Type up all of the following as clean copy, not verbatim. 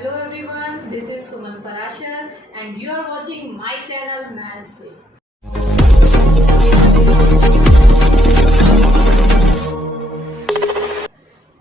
Hello everyone, this is Suman Parashar and you are watching my channel Maths Se।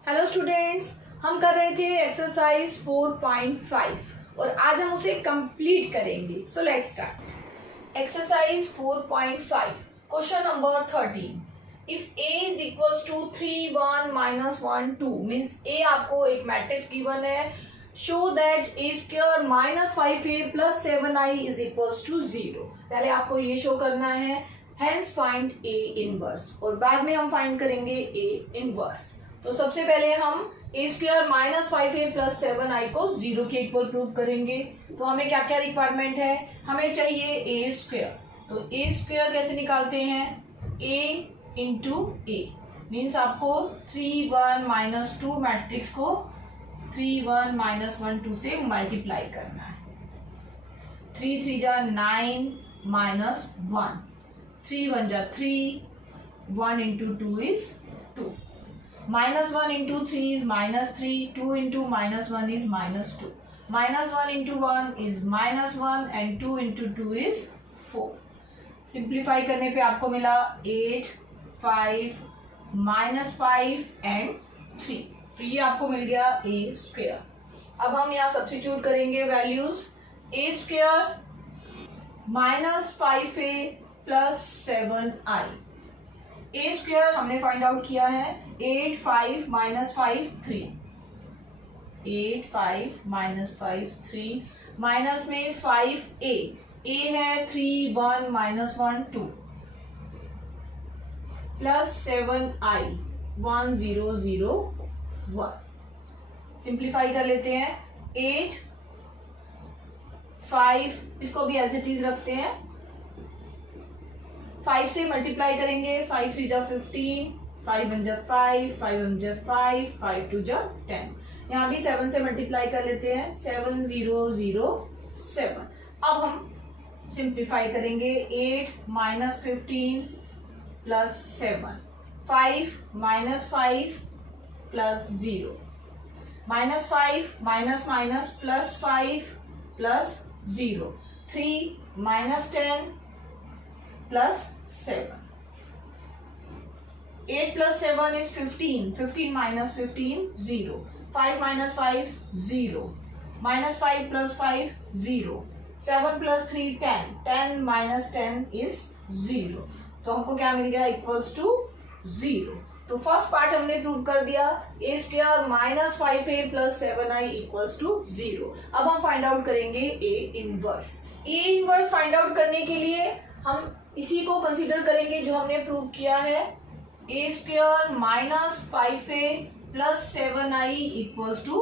Hello students, हम कर रहे थे exercise 4.5 और आज हम उसे कंप्लीट करेंगे। So let's start. Exercise 4.5 question number 13। If a is equals to 3 1 minus 1 2 means a आपको एक मैट्रिक्स गिवन है। Show that a square minus 5a plus 7i is equals to 0। पहले आपको ये शो करना है, हेंस फाइंड a इनवर्स, और बाद में हम फाइंड करेंगे a इनवर्स। तो सबसे पहले हम a square minus 5a plus 7i को 0 के इक्वल प्रूव करेंगे। तो हमें क्या क्या रिक्वायरमेंट है, हमें चाहिए a स्क्वायर। तो a स्क्वायर कैसे निकालते हैं, a इंटू a मीन्स आपको 3 1 माइनस 2 मैट्रिक्स को 3 1 माइनस 1 2 से मल्टीप्लाई करना है। 3 3 जा 9 माइनस 1, 3 1 जा 3, 1 into 2 is 2, minus 1 into 3 is minus 3, 2 into minus 1 is minus 2, minus 1 into 1 is minus 1 and 2 into 2 is 4। Simplify करने पे आपको मिला 8 5 माइनस 5 एंड 3, तो ये आपको मिल गया a स्क्वायर। अब हम यहाँ सब्स्टिट्यूट करेंगे values. a square minus 5a plus 7i, a square हमने फाइंड आउट किया है 8 5 माइनस 5 3, 8 5 माइनस 5 3, माइनस में 5a, a है 3 1 माइनस 1 2 प्लस 7i 1 0 0 1। सिंप्लीफाई कर लेते हैं, 8 5 इसको भी एज इट इज रखते हैं, 5 से मल्टीप्लाई करेंगे, 5 3 जा 15, 5 1 जा 5, 5 1 जा 5, 5 2 जा 10। यहाँ भी 7 से मल्टीप्लाई कर लेते हैं, 7 0 0 7। अब हम सिंप्लीफाई करेंगे, 8 minus 15 plus 7, 5 minus 5 plus 0, minus 5 minus minus plus 5 plus 0, 3 minus 10 plus 7, 8 plus 7 is 15, 15 minus 15 0, 5 minus 5 0, minus 5 plus 5 0, 7 plus 3 10, 10 minus 10 is 0। तो हमको क्या मिल गया, इक्वल्स टू 0। तो फर्स्ट पार्ट हमने प्रूव कर दिया, a square minus 5a plus 7i equals to 0। अब हम फाइंड आउट करेंगे a inverse. a inverse find out करने के लिए हम इसी को कंसीडर करेंगे जो हमने प्रूव किया है, a square minus 5a plus 7i equals to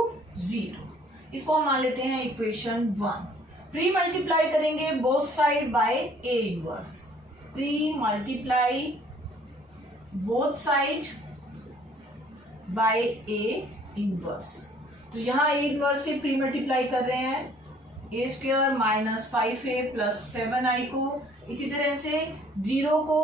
0। इसको हम मान लेते हैं इक्वेशन 1। प्री मल्टीप्लाई करेंगे both side by a inverse, pre multiply both side by a inverse. तो यहाँ a इनवर्स से प्री मल्टीप्लाई कर रहे हैं, a square minus 5a plus 7i को, इसी तरह से 0 को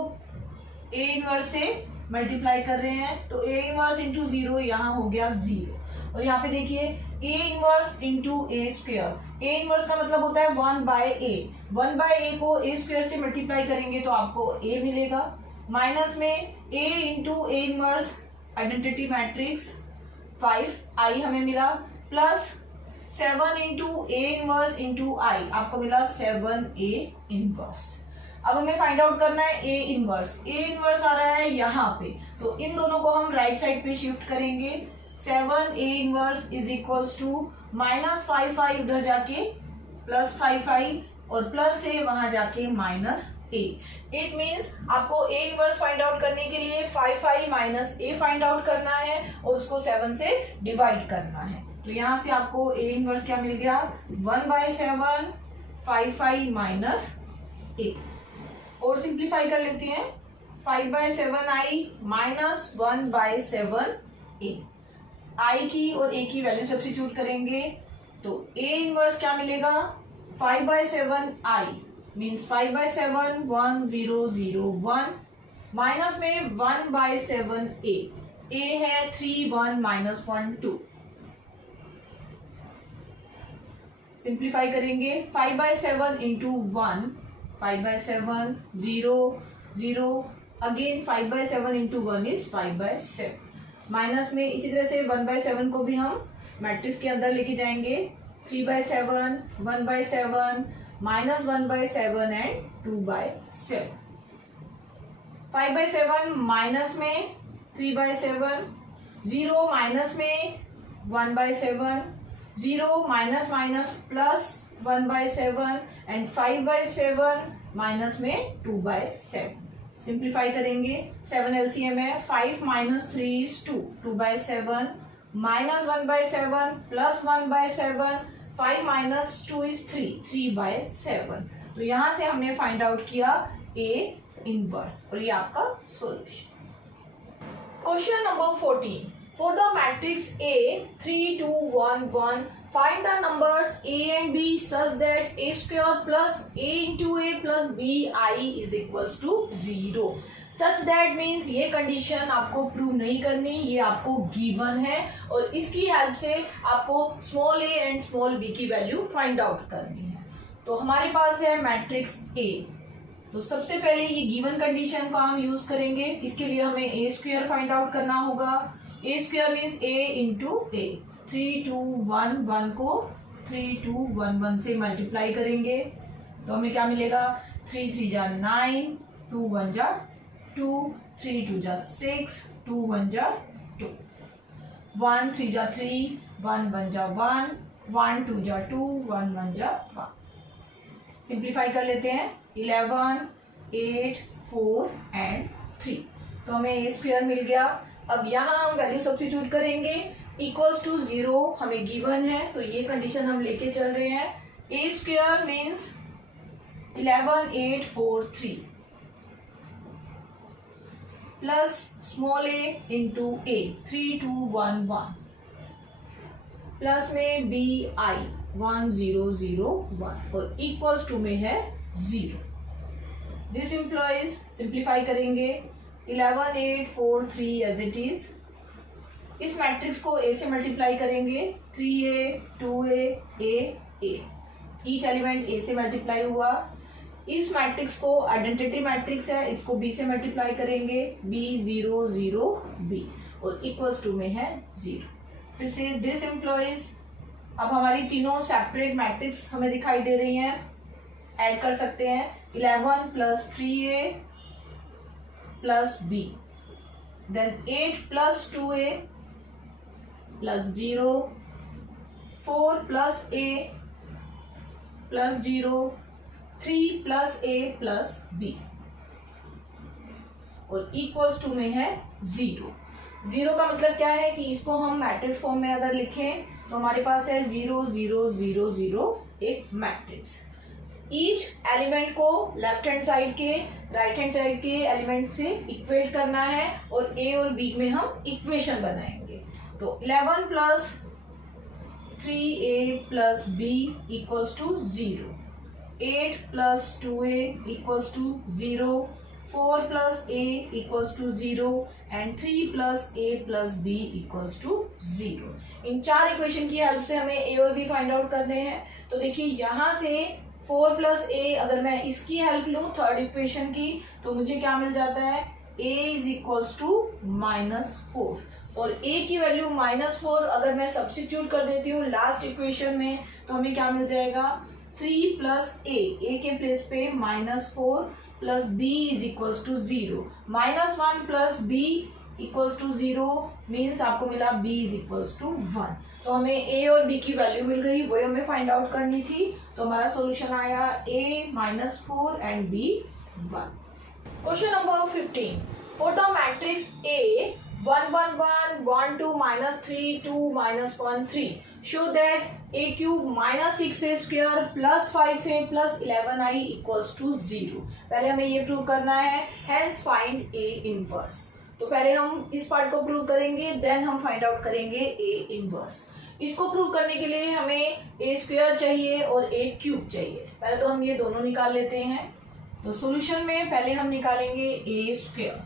a इनवर्स से मल्टीप्लाई कर रहे हैं, तो a इनवर्स इंटू 0 यहाँ हो गया 0। और यहाँ पे देखिए a inverse into a square, a inverse का मतलब होता है 1 बाय a, 1 बाय a को a स्क्वायर से मल्टीप्लाई करेंगे तो आपको a मिलेगा, माइनस में a into a inverse identity matrix 5i हमें मिला, plus 7 into a inverse into i आपको मिला 7a इनवर्स। अब हमें फाइंड आउट करना है a इनवर्स। a इनवर्स आ रहा है यहाँ पे, तो इन दोनों को हम राइट साइड पे शिफ्ट करेंगे। 7a inverse is equals to minus 5i उधर जाके प्लस 5i और प्लस से वहां जाके माइनस a। इट मीन्स आपको a इनवर्स फाइंड आउट करने के लिए 5i minus a find out करना है और उसको 7 से डिवाइड करना है। तो यहाँ से आपको a इनवर्स क्या मिल गया, 1 बाय 7 5i माइनस a। और सिंप्लीफाई कर लेते हैं, 5 bye 7i minus 1 bye 7a। i की और a की वैल्यू सब्स्टिट्यूट करेंगे तो a इनवर्स क्या मिलेगा, 5 bye 7i means 5 bye 7 1 0 0 1, minus में 1 बाय 7a, a है 3 1 माइनस 1 2, सिंप्लीफाई करेंगे 5/7 into 1, 5/7 0 0, again 5/7 into 1 is 5/7, minus में इसी तरह से 1/7 को भी हम मैट्रिक्स के अंदर लेके जाएंगे 3/7, 1/7, माइनस 1/7 एंड 2/7, 5/7 माइनस में 3/7, 0 माइनस में 1/7, 0 minus minus plus 1/7 and 5/7 minus में 2/7, सिंप्लीफाई करेंगे 7 एलसीएम है 5 minus 3 is 2, 2/7 minus 1/7 plus 1/7, 5 minus 2 is 3, 3/7। तो यहां से हमने फाइंड आउट किया ए इनवर्स और ये आपका solution. Question number 14, for the matrix A 3 2 1 1 find the numbers A and B such that A square plus A into A plus BI is equals to 0, such that means ये condition आपको prove नहीं करनी, ये आपको given है और इसकी help से आपको small a and small b की वैल्यू फाइंड आउट करनी है। तो हमारे पास है मैट्रिक्स A, तो सबसे पहले ये गिवन कंडीशन को हम यूज करेंगे, इसके लिए हमें ए स्क्वायर फाइंड आउट करना होगा। ए स्क्वायर मीन्स ए इंटू ए, 3 2 1 1 को 3 2 1 1 से मल्टीप्लाई करेंगे तो हमें क्या मिलेगा 3 3 जा 9, 2 1 जा 2, 3 2 जा 6, 2 1 जा 2, 1 3 जा 3, 1 1 जा 1, 1 2 जा 2, 1 1 जा 1। सिंप्लीफाई कर लेते हैं 11 8 4 एंड 3, तो हमें ए स्क्वायर मिल गया। अब यहाँ हम वैल्यू सब्स्टिट्यूट करेंगे, इक्वल्स टू 0 हमें गिवन है तो ये कंडीशन हम लेके चल रहे हैं। ए स्क्वायर मीन्स 11 8 4 3 प्लस स्मॉल ए इंटू ए 3 2 1 1 प्लस में बी आई 1 0 0 1 और इक्वल्स टू में है 0। दिस इम्प्लॉइज सिंप्लीफाई करेंगे 11 8 4 3 एज इट इज। इस मैट्रिक्स को ए से मल्टीप्लाई करेंगे 3a 2a a, each element ए से मल्टीप्लाई हुआ। इस मैट्रिक्स को आइडेंटिटी मैट्रिक्स है, इसको बी से मल्टीप्लाई करेंगे b 0 0 b और इक्वल्स टू में है 0। फिर से दिस एम्प्लॉइज, अब हमारी तीनों सेपरेट मैट्रिक्स हमें दिखाई दे रही हैं, ऐड कर सकते हैं 11 plus 3a plus b, then 8 plus 2a plus 0, 4 plus a plus 0, 3 plus a plus b और इक्वल्स टू में है 0। 0 का मतलब क्या है कि इसको हम मैट्रिक्स फॉर्म में अगर लिखें तो हमारे पास है 0 0 0 0 एक मैट्रिक्स। ईच एलिमेंट को लेफ्ट हैंड साइड के राइट हैंड साइड के एलिमेंट से इक्वेट करना है और ए और बी में हम इक्वेशन बनाएंगे। तो 11 plus 3a plus b equals to 0, 8 plus 2a equals to 0, 4 plus a equals to 0 and 3 plus a plus b equals to 0। इन चार इक्वेशन की हेल्प से हमें a और b फाइंड आउट करने हैं। तो देखिए यहाँ से 4 प्लस a, अगर मैं इसकी हेल्प लूँ थर्ड इक्वेशन की तो मुझे क्या मिल जाता है a इज इक्वल्स टू -4 और a की वैल्यू -4 अगर मैं सब्स्टिट्यूट कर देती हूँ लास्ट इक्वेशन में तो हमें क्या मिल जाएगा 3 प्लस a के प्लेस पे -4 plus b is equals to 0, -1 plus b equals to 0 means आपको मिला b इज इक्वल्स टू 1। तो हमें a और b की वैल्यू मिल गई, वही हमें फाइंड आउट करनी थी। तो हमारा सॉल्यूशन आया a -4 and b 1। Question number 15, for the matrix A 1 1 1 1 2 -3 2 -1 3 show that a cube -6a square plus 5a plus 11i equals to 0। पहले हमें ये प्रूव करना है, hence find a inverse। तो पहले हम इस पार्ट को प्रूव करेंगे, देन हम फाइंड आउट करेंगे a इनवर्स। इसको प्रूव करने के लिए हमें a स्क्वायर चाहिए और a क्यूब चाहिए। पहले तो हम ये दोनों निकाल लेते हैं। तो सॉल्यूशन में पहले हम निकालेंगे a square,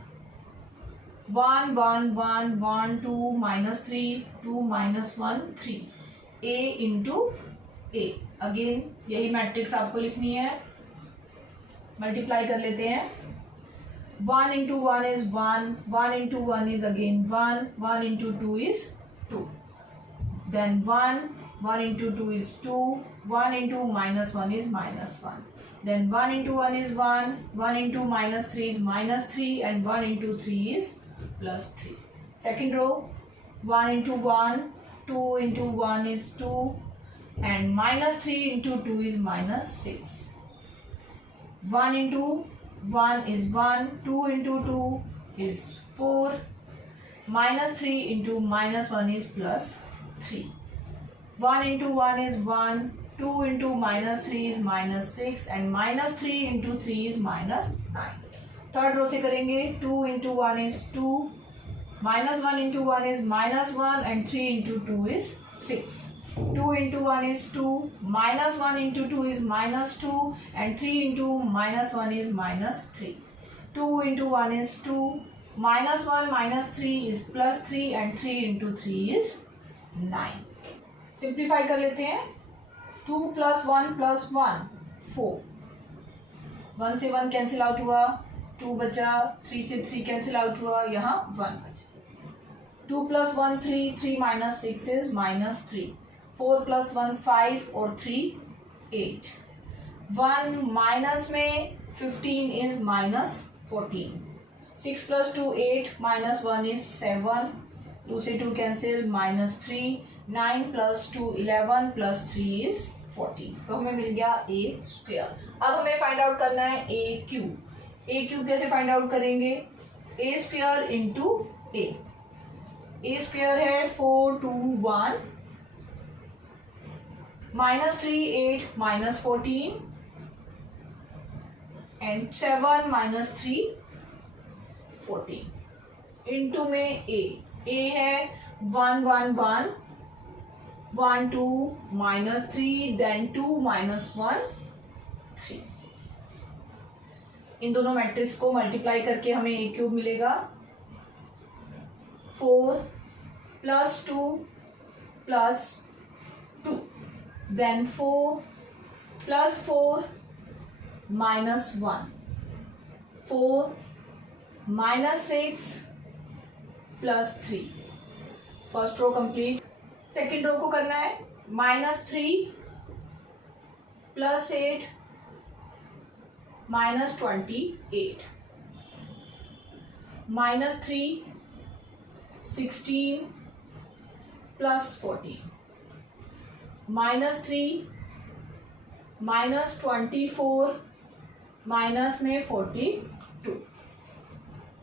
1 1 1 1 2 -3 2 -1 3 a into A. Again यही मैट्रिक्स आपको लिखनी है, मल्टीप्लाई कर लेते हैं। 1 into 1 is 1, 1 into 1 is again 1, 1 into 2 is 2. Then 1 into 2 is 2, 1 into minus 1 is minus 1. Then 1 into 1 is 1, 1 into minus 3 is minus 3, and 1 into 3 is plus 3. Second row, 1 into 1, 2 into 1 is 2, and minus 3 into 2 is minus 6. 1 into 1 is 1, 2 into 2 is 4, minus 3 into minus 1 is plus 3. 1 into 1 is 1, 2 into minus 3 is minus 6, and minus 3 into 3 is minus 9. Third row से करेंगे, 2 into 1 is 2, minus 1 into 1 is minus 1, and 3 into 2 is 6. 2 into 1 is 2, minus 1 into 2 is minus 2, and 3 into minus 1 is minus 3. 2 into 1 is 2, minus 1 minus 3 is plus 3, and 3 into 3 is 9. Simplify कर लेते हैं। 2 plus 1 plus 1 4, 1 से 1 cancel out हुआ, 2 बचा, 3 से 3 cancel out हुआ, यहाँ 1 बचा। 2 plus 1 3, 3 minus 6 is minus 3, 4 plus 1 5 और 3 8. 1 माइनस में 15 is minus 14. 6 plus 2 8, minus 1 is 7, 2 से 2 cancel, minus 3. 9 plus 2 11 plus 3 is 14. तो हमें मिल गया ए स्क्वायर। अब हमें फाइंड आउट करना है ए क्यूब। ए क्यूब कैसे फाइंड आउट करेंगे, ए square into A. A square है 4 2 1, minus 3 8 minus 14, and 7 minus 3 14 into में ए है 1 1 1, 1 2 minus 3, then 2 minus 1 3. इन दोनों मैट्रिक्स को मल्टीप्लाई करके हमें ए क्यूब मिलेगा। 4 plus 2 plus 2, then 4 plus 4 minus 1, 4 minus 6 plus 3. First row complete. Second row को करना है, -3 plus 8 minus 28, -3 16 plus 14, -3 minus 24 minus में 42,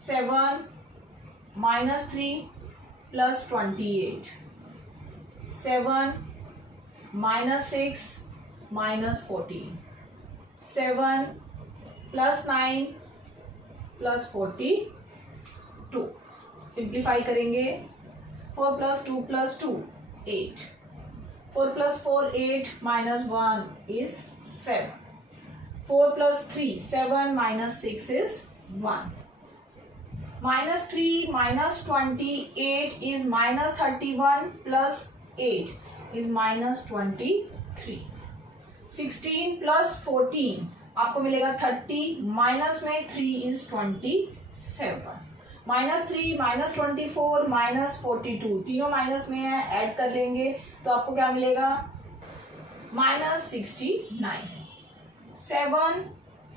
7 minus 3 plus 28, 7 minus 6 minus 14, 7 plus 9 plus 42. Simplify करेंगे, 4 plus 2 plus 2 8, 4 plus 4 8 minus 1 is 7, 4 plus 3 7 minus 6 is 1. Minus 3 minus 28 is minus 31 plus 8 is minus 23. 16 plus 14 आपको मिलेगा 30, minus में 3 is 27. -3 minus 24 minus 42, तीनों minus में है, add कर लेंगे तो आपको क्या मिलेगा, -69. 7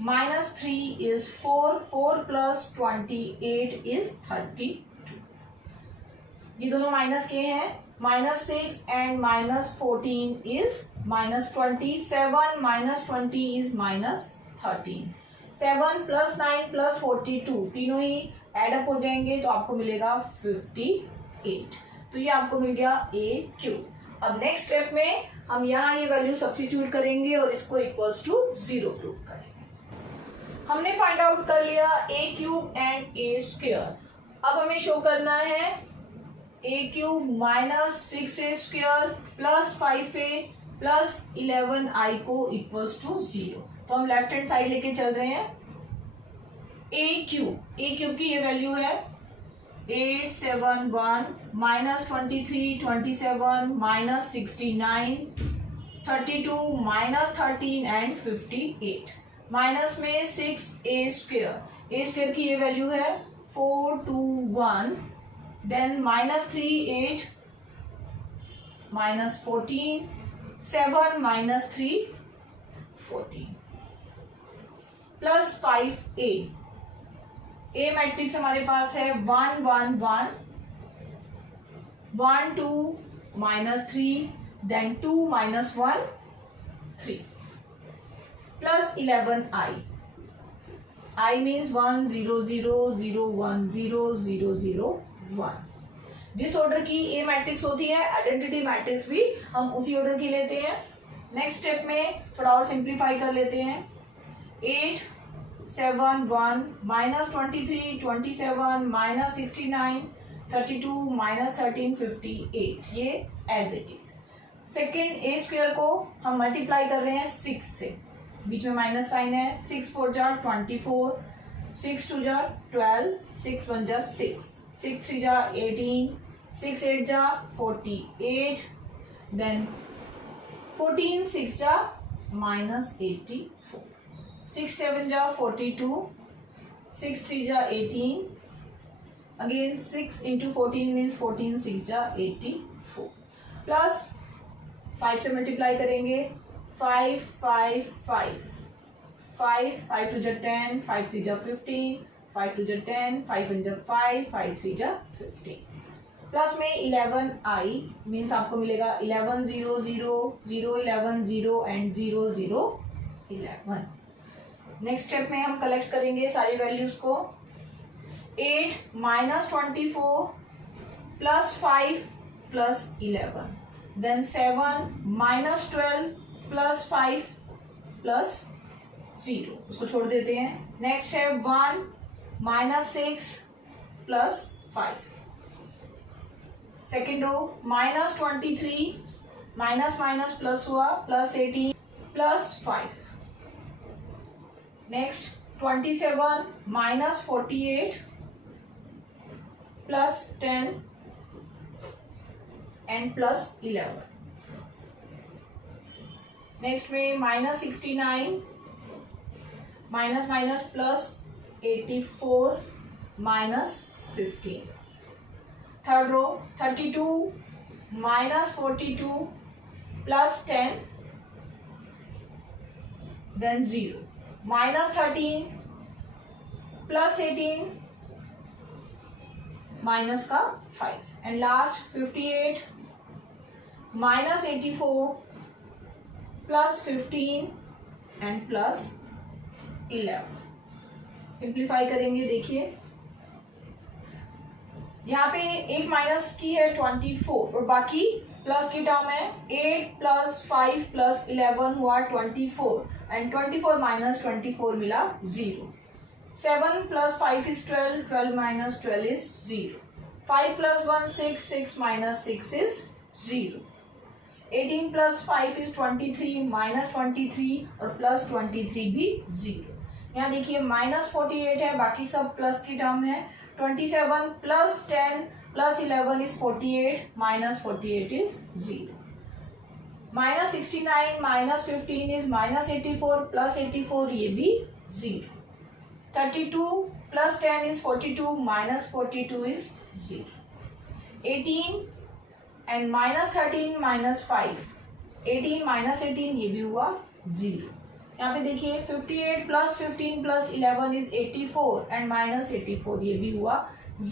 minus 3 is 4, 4 plus 28 is 32. ये दोनों माइनस के हैं, -6 and -14 is -20, 7 minus 20 is -13. 7 plus 9 plus 42 तीनों ही एडअप हो जाएंगे तो आपको मिलेगा 58. तो ये आपको मिल गया ए क्यूब। अब नेक्स्ट स्टेप में हम यहाँ ये वैल्यू सब्स्टिट्यूट करेंगे और इसको इक्वल्स टू 0 प्रूव करेंगे। हमने फाइंड आउट कर लिया A cube and A square. अब हमें शो करना है A cube minus 6a square plus 5a plus 11i को इक्वल्स टू 0। तो हम लेफ्ट हैंड साइड लेके चल रहे हैं। ए क्यूब की ये वैल्यू है 871 -23 27 -69 32 माइनस 13 एंड 58. माइनस में 6a स्क्वेयर. a स्क्वेयर की ये वैल्यू है 421. Then minus 3 8 minus 14 7 minus 3 14 plus 5a. A matrix हमारे पास है 1 1 1 1 2 minus 3 then 2 minus 1 3 plus 11i. I means 1 0 0 0 1 0 0 0 1. जिस ऑर्डर की ए मैट्रिक्स होती है आइडेंटिटी मैट्रिक्स भी हम उसी ऑर्डर की लेते हैं. नेक्स्ट स्टेप में थोड़ा और सिंप्लीफाई कर लेते हैं. 8 7 1 माइनस 23 27 माइनस 69 32 माइनस 13 58. ये as it is. Second A square को हम मल्टीप्लाई कर रहे हैं 6 से. बीच में माइनस साइन है. 6 4 जा 24 6 2 जा 12 6 1 जा 6 6 3 जा 18 6 8 जा 48 देन 14 6 जा माइनस 84 6 7 जा 42 6 3 जा 18 अगेन 6 इंटू 14 मीन्स 14 6 जा 84 प्लस 5 से मल्टीप्लाई करेंगे 5 5 5 5 5 टू जा 10 5 3 जा 15 5 टू जा 10 5 1 जा 5 5 3 जा 15 प्लस में 11i मीन्स आपको मिलेगा 11 0 0 0 11 0 एंड 0 0 11. नेक्स्ट स्टेप में हम कलेक्ट करेंगे सारी वैल्यूज को. 8 minus 24 plus 5 plus 11 then 7 minus 12 plus 5 plus 0 उसको छोड़ देते हैं. नेक्स्ट है 1 minus 6 plus 5. Second row minus 23 minus minus plus हुआ plus 18 plus 5. Next 27 minus 48 plus 10 and plus 11. Next में minus 69 minus minus plus 84 minus 15. Third row 32 minus 42 plus 10 then 0 minus 13 plus 18 minus का 5 and last 58 minus 84 plus 15 and plus 11. Simplify करेंगे. देखिए यहाँ पे एक minus की है 24 और बाकी प्लस की टर्म है 8 प्लस 5 प्लस 11 हुआ 24 एंड 24 माइनस 24 मिला 0. 7 plus 5 is 12 12 minus 12 is 0. 5 plus 1 6 6 minus 6 is 0. 18 plus 5 is 23 minus 23 और प्लस 23 भी 0. यहाँ देखिए माइनस 48 है बाकी सब प्लस की टर्म है. 27 plus 10 plus 11 is 48 minus 48 is 0. Minus 69 minus 15 is minus 84 plus 84 ये भी 0. 32 plus 10 is 42 minus 42 is 0. 18 and minus 13 minus 5 18 minus 18 ये भी हुआ 0. यहाँ पे देखिए 58 plus 15 plus 11 is 84 and minus 84 ये भी हुआ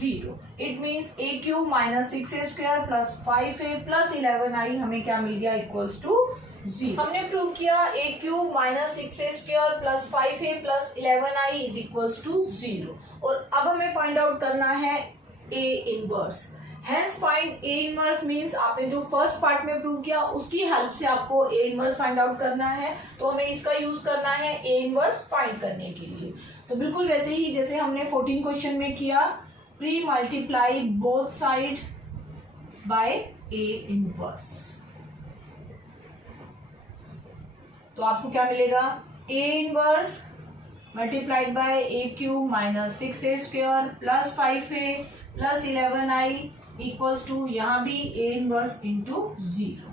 0. It means A cube minus 6a square plus 5a plus 11i हमें क्या मिल गया इक्वल्स टू 0. हमने प्रूव किया A cube minus 6a square plus 5a plus 11i is equals to 0. और अब हमें फाइंड आउट करना है A inverse. Hence find A inverse means आपने जो फर्स्ट पार्ट में प्रूव किया उसकी हेल्प से आपको ए इनवर्स फाइंड आउट करना है. तो हमें इसका यूज करना है ए इनवर्स फाइंड करने के लिए. तो बिल्कुल वैसे ही जैसे हमने 14 क्वेश्चन में किया. Pre multiply both side by A inverse. तो आपको क्या मिलेगा A inverse multiplied by A cube minus 6a square plus 5a plus 11i equals to यहाँ भी ए इनवर्स इंटू 0.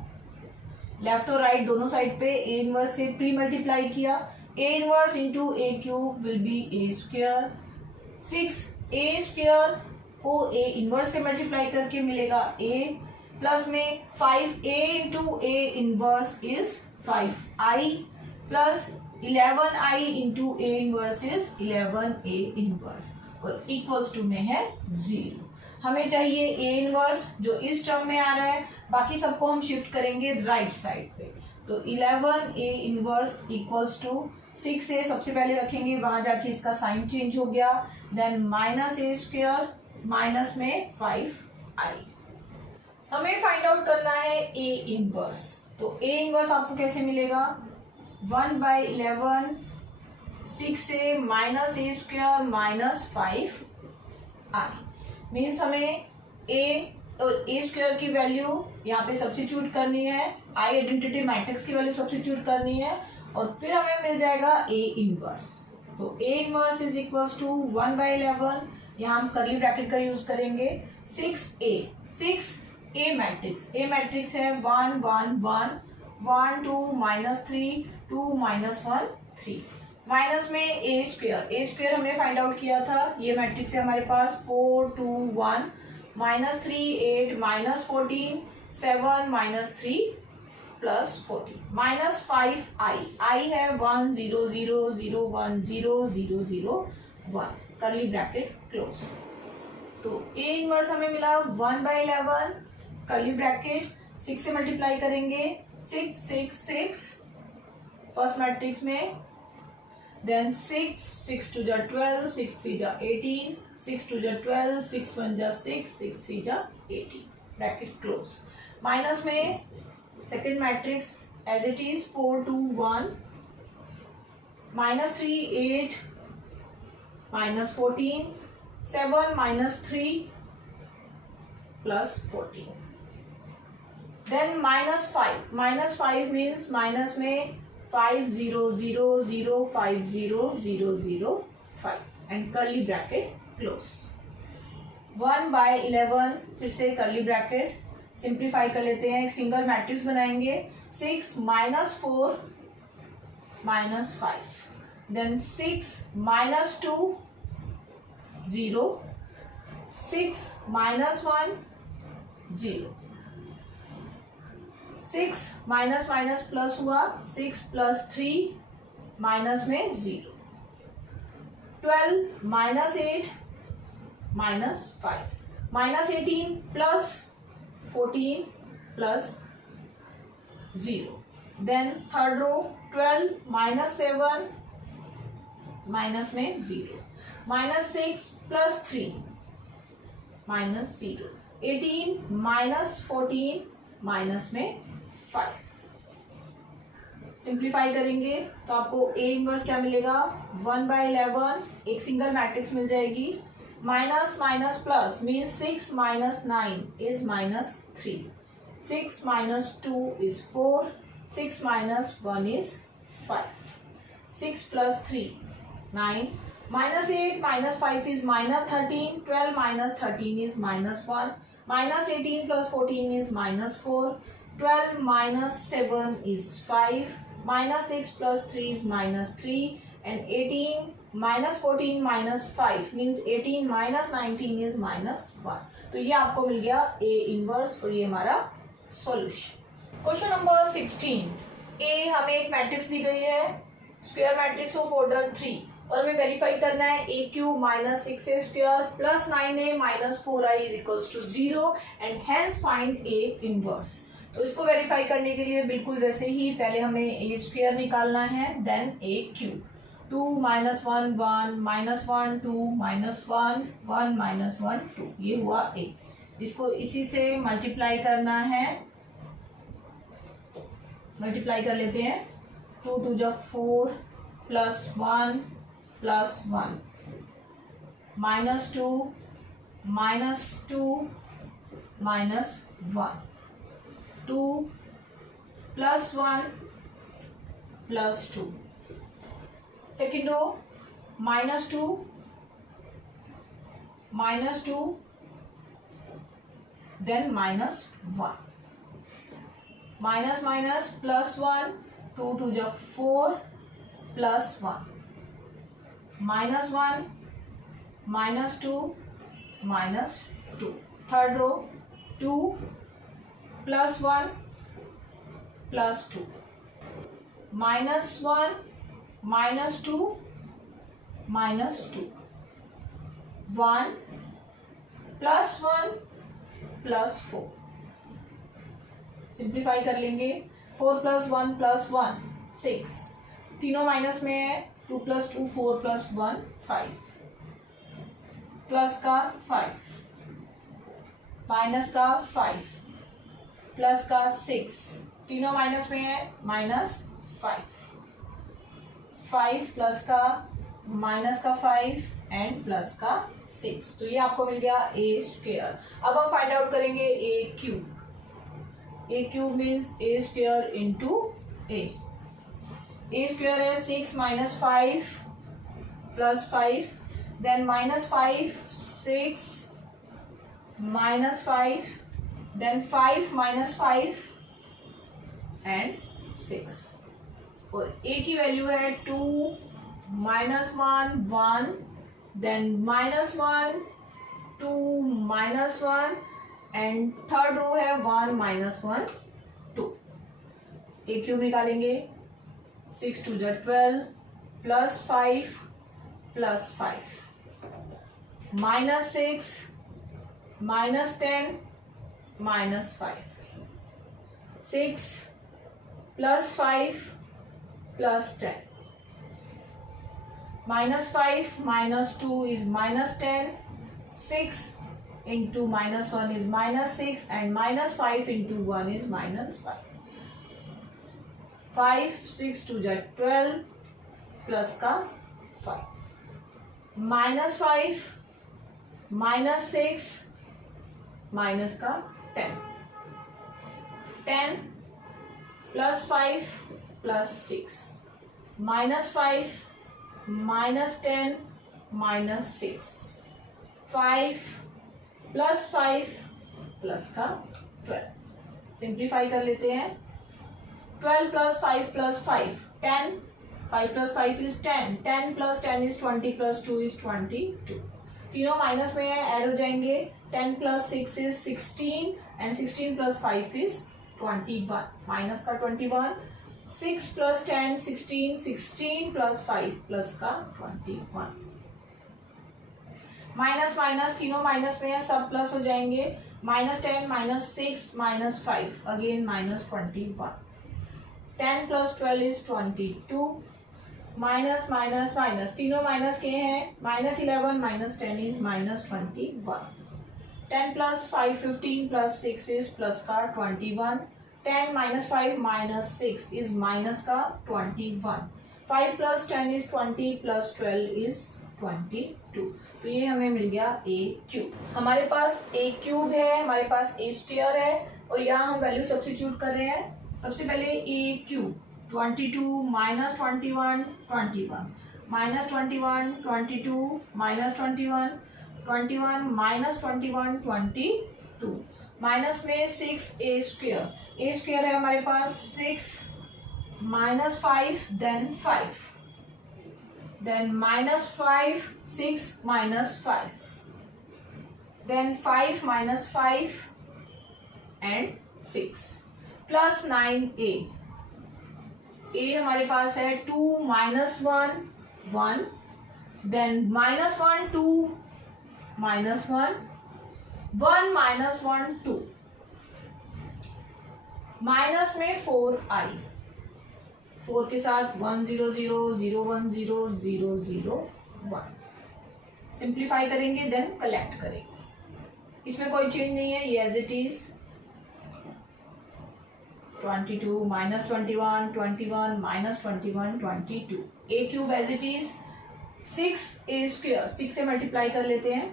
लेफ्ट और राइट दोनों साइड पे ए इनवर्स से प्री मल्टीप्लाई किया, A inverse into A cube will be A square, 6 A square को A inverse से multiply करके मिलेगा ए, प्लस में 5 A into A inverse is 5i plus 11i into A inverse is 11a inverse और equals to में है 0। हमें चाहिए ए इनवर्स जो इस टर्म में आ रहा है, बाकी सबको हम शिफ्ट करेंगे राइट साइड पे। तो 11a inverse equals to 6a सबसे पहले रखेंगे, वहां जाके इसका साइन चेंज हो गया, देन माइनस ए स्क्वायर माइनस में 5i। हमें फाइंड आउट करना है ए इनवर्स। तो ए इनवर्स आपको कैसे मिलेगा, 1/11 6a माइनस ए स्क्वायर माइनस 5i मीन्स हमें ए और ए स्क्वायर की वैल्यू यहाँ पे सब्स्टिट्यूट करनी है, आई आइडेंटिटी मैट्रिक्स की वैल्यू सब्स्टिट्यूट करनी है और फिर हमें मिल जाएगा ए इनवर्स। तो A inverse is equals to 1/11, यहाँ हम कर्ली ब्रैकेट का यूज करेंगे, 6a 6a मैट्रिक्स है 1 1 1 1 2 -3 2 -1 3 माइनस में ए स्क्वायर हमने फाइंड आउट किया था, ये मैट्रिक्स है हमारे पास 4 2 1 -3 8 -14 7 -3 +14 -5i है 1 0 0 0 1 0 0 0 1 कर्ली ब्रैकेट क्लोज। तो ए इनवर्स हमें मिला 1/11 कर्ली ब्रैकेट 6 से मल्टीप्लाई करेंगे, 6 6 6 फर्स्ट मैट्रिक्स में, then 6 2 जा 12 6 3 जा 18 6 2 जा 12 6 1 जा 6 6 3 जा 18 ब्रैकेट क्लोज। माइनस में second matrix as it is 4 2 1 -3 8 -14 7 -3 +14 then -5 means minus में 5 0 0 0 5 0 0 0 5 एंड कर्ली ब्रैकेट क्लोज। 1/11 फिर से कर्ली ब्रैकेट सिंप्लीफाई कर लेते हैं, एक सिंगल मैट्रिक्स बनाएंगे, 6 -4 -5 देन 6 -2 0 6 -1 0 6 माइनस माइनस प्लस हुआ, 6 + 3 माइनस में 0 12 -8 -5 -18 + 14 + 0 देन थर्ड रो 12 -7 माइनस में 0 -6 + 3 -0 18 -14 माइनस में 5 सिंप्लीफाई करेंगे तो आपको ए इनवर्स क्या मिलेगा, 1/11 एक सिंगल मैट्रिक्स मिल जाएगी, minus minus plus means 6 - 9 is -3 6 - 2 is 4 6 - 1 is 5 6 + 3 9 -8 -5 is -13 12 - 13 is -1 -18 + 14 is -4 12 - 7 is 5 -6 + 3 is -3 and 18 -14 -5 means 18 - 19 is -1। तो ये आपको मिल गया ए इनवर्स और ये हमारा सॉल्यूशन। क्वेश्चन नंबर 16 ए हमें एक मैट्रिक्स दी गई है, स्क्वायर मैट्रिक्स ऑफ ऑर्डर 3 और हमें वेरीफाई करना है A cube -6a² + 9a - 4i = 0 and hence find A inverse. तो इसको वेरीफाई करने के लिए बिल्कुल वैसे ही पहले हमें ए स्क्वायर निकालना है, देन ए क्यू 2 - 1 1 -1 2 -1 1 -1 2 ये हुआ ए। इसको इसी से मल्टीप्लाई करना है, मल्टीप्लाई कर लेते हैं, 2 2 जा 4 +1 +1 -2 -2 -1 2 +1 +2 second row -2 then -1 minus minus plus 1, 2 2 जा 4 plus 1, -1 -2 -2. Third row 2 plus 1 plus 2, -1 -2 -2, 1 plus 1 plus 4. Simplify कर लेंगे. 4 प्लस 1 प्लस 1 6. तीनों माइनस में है. 2 प्लस 2 4 प्लस 1 5. प्लस का 5, माइनस का 5, प्लस का 6. तीनों माइनस में है. -5. 5 प्लस का माइनस का 5 एंड प्लस का 6. तो ये आपको मिल गया ए स्क्वेयर. अब हम फाइंड आउट करेंगे A cube. A cube means A square into A. A square है 6 minus 5 plus 5, then -5 6 -5, then 5 -5 and 6. और ए की वैल्यू है 2 -1 1, देन -1 2 -1 एंड थर्ड रो है 1 -1 2. ए क्यूब निकालेंगे. 6 2 जा 12 plus 5 plus 5, -6 -10 -5, 6 plus 5 plus 10, -5 -2 is -10, 6 into -1 is -6 and -5 into 1 is -5. 5 6 2 जा 12 plus का 5, -5 -6 minus का 10, 10 प्लस 5 प्लस 6, -5 -10 -6, 5 प्लस 5 प्लस का 12. सिंप्लीफाई कर लेते हैं. 12 plus 5 plus 5 10, 5 plus 5 is 10, 10 plus 10 is 20 plus 2 is 22. तीनों माइनस में ऐड हो जाएंगे. 10 plus 6 is 16 and 16 plus 5 is 21, minus का 21. 6 प्लस 10 16, 16 प्लस 5 प्लस का 21. माइनस माइनस तीनों माइनस में है, सब प्लस हो जाएंगे. -10 -6 -5 again -21. 10 plus 12 is 22. Minus minus minus तीनों माइनस के हैं. -11 -10 is -21. 10 plus 5 15 plus 6 is plus का 21. 10 -5 -6 इज माइनस का 21. 5 प्लस 10 इज 20 प्लस 12 इज 22. तो ये हमें मिल गया ए क्यूब. हमारे पास ए क्यूब है, हमारे पास ए स्क्वायर है और यहाँ हम वैल्यू सब्स्टिट्यूट कर रहे हैं. सबसे पहले ए क्यूब 22 -21 21 -21 22 -21 21 -21 22. माइनस में 6 ए स्क्वायर. ए स्क्वायर है हमारे पास 6 -5 then 5, then -5 6 -5, then 5 -5 and 6 plus 9a. A हमारे पास है 2 -1 1, देन -1 2 -1 1 -1 2. माइनस में 4i, 4 के साथ 1 0 0 0 1 0 0 0 1. सिंप्लीफाई करेंगे देन कलेक्ट करेंगे. इसमें कोई चेंज नहीं है, ये as it is. 22 -21 21 -21 22. A cube as it is. 6 A square 6 से मल्टीप्लाई कर लेते हैं.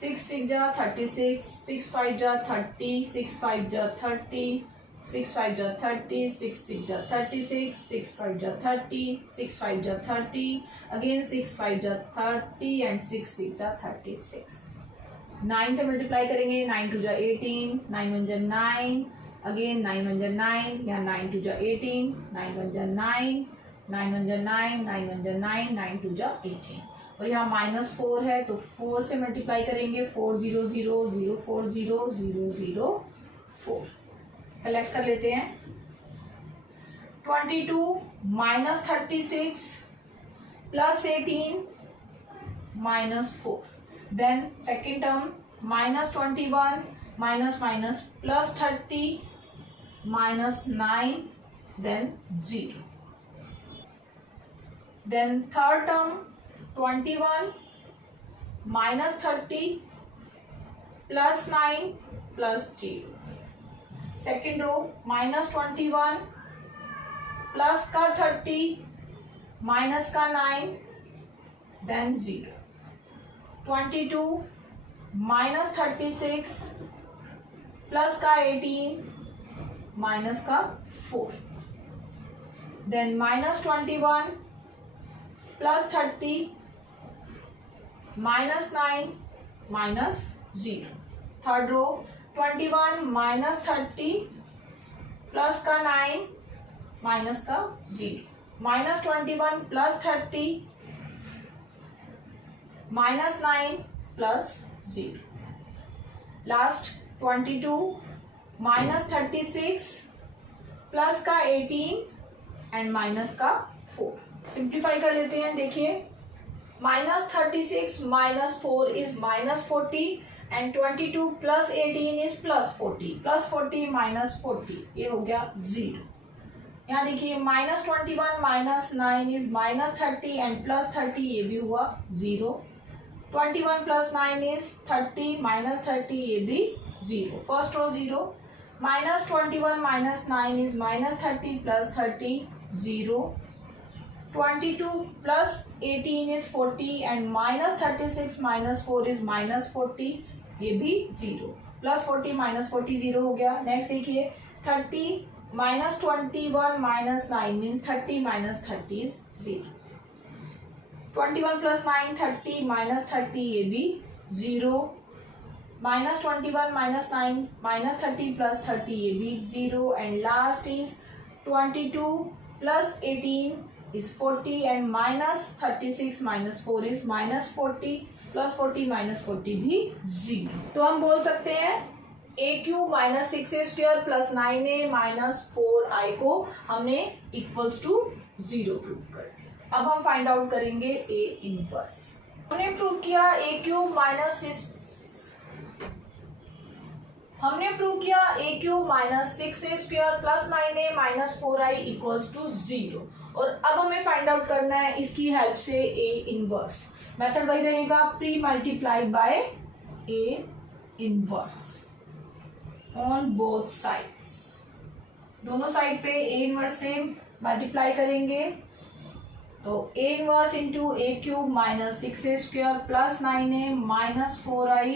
6 6 जा 36, 6 5 जा 30, 6 5 जा 30, 6 5 जा 30, 6 6 जा 36, 6 5 जा 30, 6 5 जा 30, अगेन 6 5 जा 30 एंड 6 6 जा 36. 9 से मल्टीप्लाई करेंगे. 9 2 जा 18, 9 1 जा 9, अगेन 9 1 जा 9, या 9 2 जा 18, 9 1 जा 9, 9 1 जा 9, 9 1 जा 9, 9 2 जा 18, और यहाँ -4 है तो 4 से मल्टीप्लाई करेंगे, 4 0 0 0 4 0 0 0 4। कलेक्ट कर लेते हैं। 22 minus 36 plus 18 minus 4, then second term -21 minus minus plus 30 minus 9, then 0, then third term 21 minus 30 plus 9 plus 0, second row -21 plus का 30 माइनस का 9, देन 0, 22 माइनस 36 प्लस का 18 माइनस का 4, then -21 plus 30 minus 9 minus 0, third row 21 minus 30 plus का 9 minus का 0, -21 plus 30 minus 9 plus 0, last 22 minus 36 plus का 18 and minus का 4। Simplify कर लेते हैं। देखिए -36 minus 4 is -40 and 22 plus 18 is +40, +40 minus 40, ये हो गया 0। यहाँ देखिए -21 माइनस 9 इज -30 एंड +30, ये भी हुआ 0। 21 प्लस 9 इज 30 माइनस 30, ये भी 0, first row 0। -21 minus 9 is -30 plus 30, 0। 22 plus 18 is 40 and -36 minus 4 is -40, ये भी 0, +40 माइनस 40 0 हो गया। नेक्स्ट देखिए 30 -21 minus 9 means 30 minus 30 is 0। 21 plus 9 30 minus 30, ये भी 0। -21 माइनस 9 माइनस 30 प्लस 30, ये भी 0। And last is 22 plus 18 is 40 and -36 minus 4 is -40, +40 minus 40 भी 0। तो हम बोल सकते हैं a³ minus 6a² plus 9a minus 4i को हमने इक्वल्स टू 0 प्रूव कर दिया। अब हम फाइंड आउट करेंगे a इनवर्स। हमने प्रूव किया a³ minus 6a² plus 9a minus 4i equals to 0। और अब हमें फाइंड आउट करना है इसकी हेल्प से a इनवर्स। मेथड वही रहेगा, premultiplied by a inverse on both sides. दोनों साइड पे a इनवर्स से मल्टीप्लाई करेंगे तो a inverse into a³ minus 6a² plus 9a minus 4i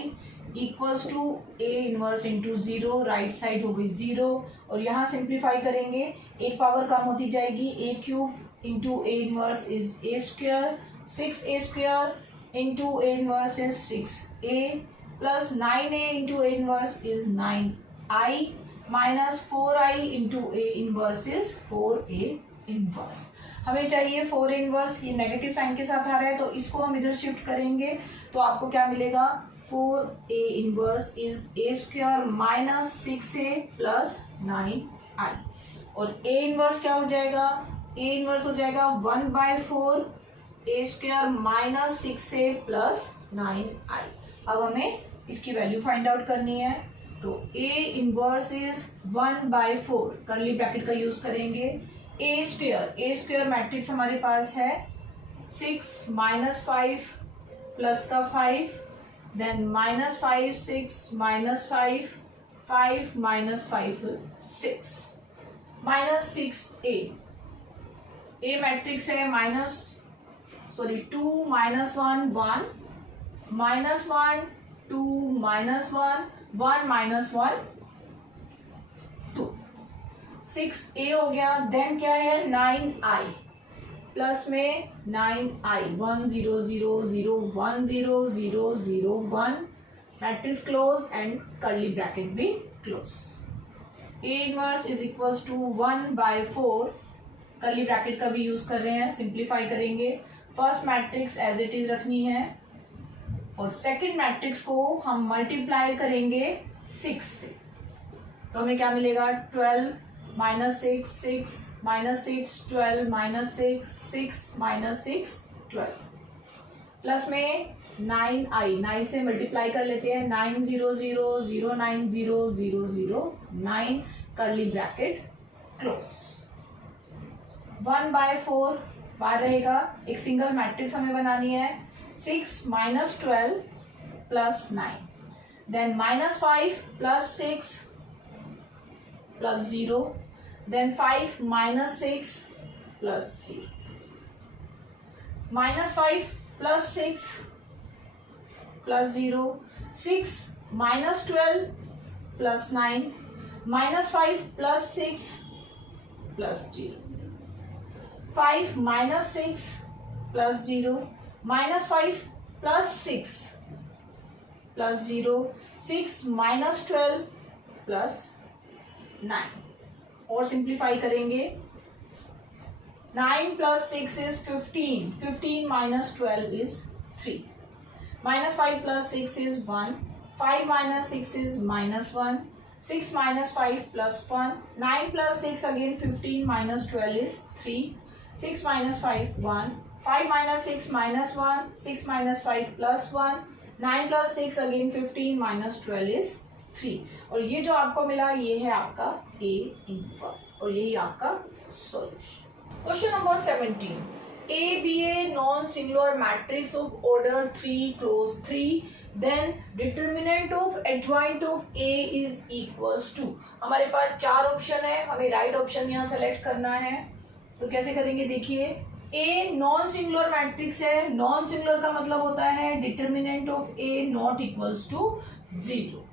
equals to a inverse into 0, right side हो गई 0। और यहाँ सिंप्लीफाई करेंगे, एक पावर कम होती जाएगी, a³ into a inverse is a², 6a² into a inverse is 6a plus 9a into a inverse is 9i minus 4i into a inverse is 4a inverse. हमें चाहिए 4a इनवर्स, ये negative sign के साथ आ रहा है तो इसको हम इधर शिफ्ट करेंगे तो आपको क्या मिलेगा, 4a inverse is a² minus 6a plus 9i। और a इनवर्स क्या हो जाएगा, a इनवर्स हो जाएगा 1/4 a² minus 6a plus 9i। अब हमें इसकी वैल्यू फाइंड आउट करनी है तो a inverse is 1/4, curly bracket का यूज करेंगे, a² मैट्रिक्स हमारे पास है 6 माइनस 5 प्लस का 5, then -5 6 minus 5 5 minus 5 6 minus 6a। a matrix है -2 minus 1 1 minus 1 2 minus 1 1 minus 1 2, 6a हो गया। देन क्या है 9i प्लस में 9i 1 0 0 0 1 0 0 0 1, matrix close and curly bracket भी close. A inverse is equals to 1/4, curly bracket का भी यूज कर रहे हैं, सिंप्लीफाई करेंगे। First matrix as it is रखनी है और सेकंड मैट्रिक्स को हम मल्टीप्लाई करेंगे 6 से, तो हमें क्या मिलेगा 12 minus 6 6 minus 6 12 minus 6 6 minus 6 12 plus में 9 से मल्टीप्लाई कर लेते हैं 9 0 0 0 9 0 0 0 9 कर्ली ब्रैकेट क्लोज। 1/4 बाहर रहेगा, एक सिंगल मैट्रिक्स हमें बनानी है। 6 minus 12 plus 9, then minus 5 plus 6 plus 0, then 5 minus 6 plus 0, minus 5 plus 6 plus 0, 6 minus 12 plus 9, minus 5 plus 6 plus 0, 5 minus 6 plus 0, minus 5 plus 6 plus 0, 6 minus 12 plus 9, और सिंप्लीफाई करेंगे। 9 plus 6 is 15, 15 minus 12 is 3, minus 5 plus 6 is 1, 5 minus 6 is minus 1, 6 minus 5 plus 1, 9 plus 6 again 15 minus 12 is 3, 6 minus 5 1, 5 minus 6 minus 1, 6 minus 5 plus 1, 9 plus 6 again 15 minus 12 is 3, और ये जो आपको मिला ये है आपका A इनवर्स और यही आपका solution. Question number 17, A be a non-singular matrix of order 3 cross 3, then determinant of adjoint of A is equals to, हमारे पास 4 ऑप्शन है, हमें राइट ऑप्शन यहाँ सेलेक्ट करना है। तो कैसे करेंगे देखिए, A नॉन सिंगुलर मैट्रिक्स है, नॉन सिंगुलर का मतलब होता है determinant of A not equals to 0।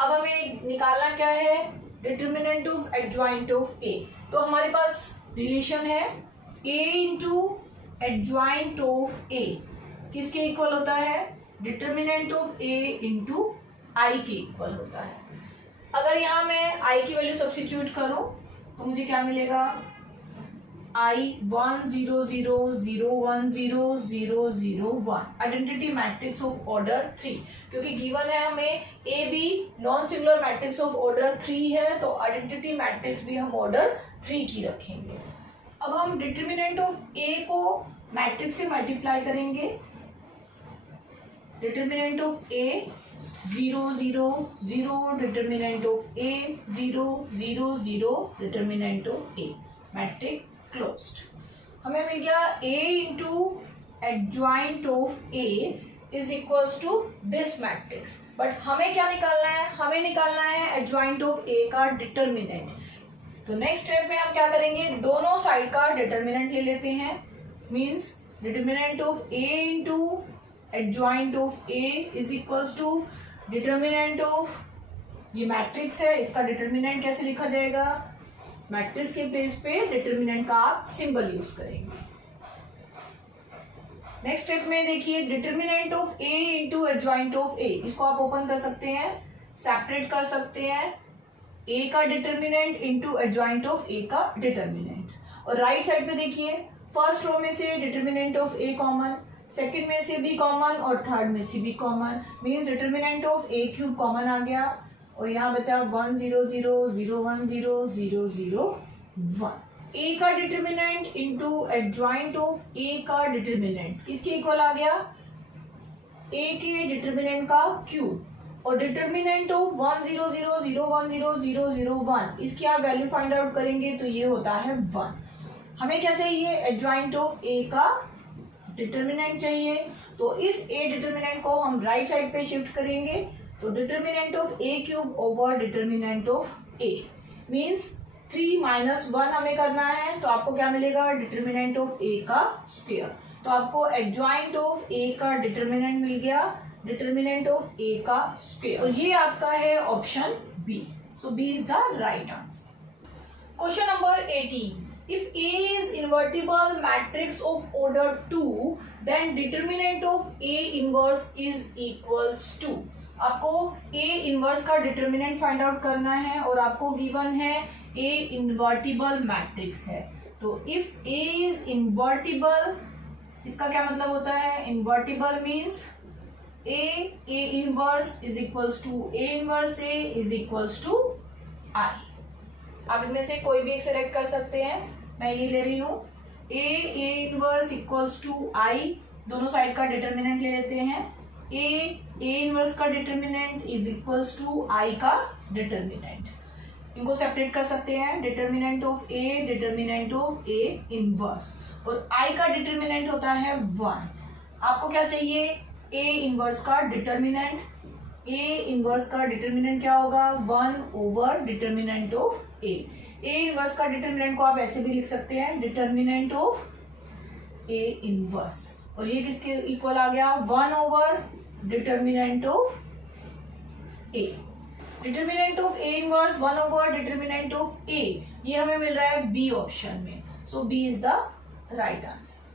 अब हमें निकालना क्या है, determinant of adjoint of A। तो हमारे पास रिलेशन है A into adjoint of A किसके इक्वल होता है, determinant of A into I के इक्वल होता है। अगर यहाँ मैं I की वैल्यू सब्स्टिट्यूट करूं तो मुझे क्या मिलेगा, I 1 0 0 0 1 0 0 0 1, identity matrix of order 3, क्योंकि गिवन है हमें A भी non singular matrix of order 3 है, तो आइडेंटिटी मैट्रिक्स भी हम ऑर्डर 3 की रखेंगे। अब हम डिटर्मिनेंट ऑफ A को मैट्रिक्स से मल्टीप्लाई करेंगे। Determinant of A 0 0 0, determinant of A 0 0 0, determinant of A, matrix closed. हमें मिल गया A into adjoint of A is equals to this matrix, but हमें क्या निकालना है, हमें निकालना है एडजॉइंट ऑफ A का डिटर्मिनेंट। तो नेक्स्ट स्टेप में हम क्या करेंगे, दोनों साइड का डिटर्मिनेंट ले लेते हैं, means determinant of A into adjoint of A is equals to determinant of, ये मैट्रिक्स है, इसका डिटर्मिनेंट कैसे लिखा जाएगा, मैट्रिक्स के बेस पे डिटर्मिनेंट का आप सिंबल यूज करेंगे। नेक्स्ट स्टेप में देखिए, determinant of A into adjoint of A, इसको आप ओपन कर सकते हैं, सेपरेट कर सकते हैं, A का determinant into adjoint of A का डिटर्मिनेंट, और राइट साइड पे देखिए फर्स्ट रो में से determinant of A common, second में से B कॉमन और थर्ड में से B common, means determinant of A cube common आ गया, और यहाँ बचा 1 0 0 0 1 0 0 0 1। A का determinant into adjoint of A का डिटर्मिनेंट इसके इक्वल आ गया A के डिटर्मिनेंट का क्यूब, और डिटर्मिनेंट ऑफ 1 0 0 0 1 0 0 0 1, इसकी आप वैल्यू फाइंड आउट करेंगे तो ये होता है 1। हमें क्या चाहिए, एडजॉइंट ऑफ A का डिटर्मिनेंट चाहिए, तो इस A डिटर्मिनेंट को हम राइट साइड पे शिफ्ट करेंगे, तो determinant of A cube over determinant of A means 3 minus 1 हमें करना है, तो आपको क्या मिलेगा, डिटर्मिनेंट ऑफ A का स्क्वायर। तो आपको एडजॉइंट ऑफ A का डिटर्मिनेंट मिल गया, डिटर्मिनेंट ऑफ A का स्क्वायर, और ये आपका है option B। So B is the right answer. Question number 18, if A is invertible matrix of order 2, then determinant of A inverse is equals to, आपको A inverse का determinant find out करना है और आपको गिवन है ए invertible matrix है। तो if A is invertible, इसका क्या मतलब होता है? Invertible means A inverse is equals to A inverse A is equals to I. आप इनमें से कोई भी एक सेलेक्ट कर सकते हैं। मैं ये ले रही हूँ ए इनवर्स इक्वल्स टू आई, दोनों साइड का डिटर्मिनेंट ले लेते हैं। ए इनवर्स का डिटर्मिनेंट इज इक्वल्स टू आई का डिटर्मिनेंट, इनको सेपरेट कर सकते हैं। Determinant of A, determinant of A inverse, और आई का डिटर्मिनेंट होता है 1। आपको क्या चाहिए? ए इनवर्स का डिटर्मिनेंट। ए इनवर्स का डिटर्मिनेंट क्या होगा? 1 over determinant of A. A inverse का डिटर्मिनेंट को आप ऐसे भी लिख सकते हैं, डिटर्मिनेंट ऑफ ए इनवर्स, और ये किसके इक्वल आ गया? 1 over determinant of A. Determinant of A inverse 1 over determinant of A, ये हमें मिल रहा है बी ऑप्शन में। So B is the right answer.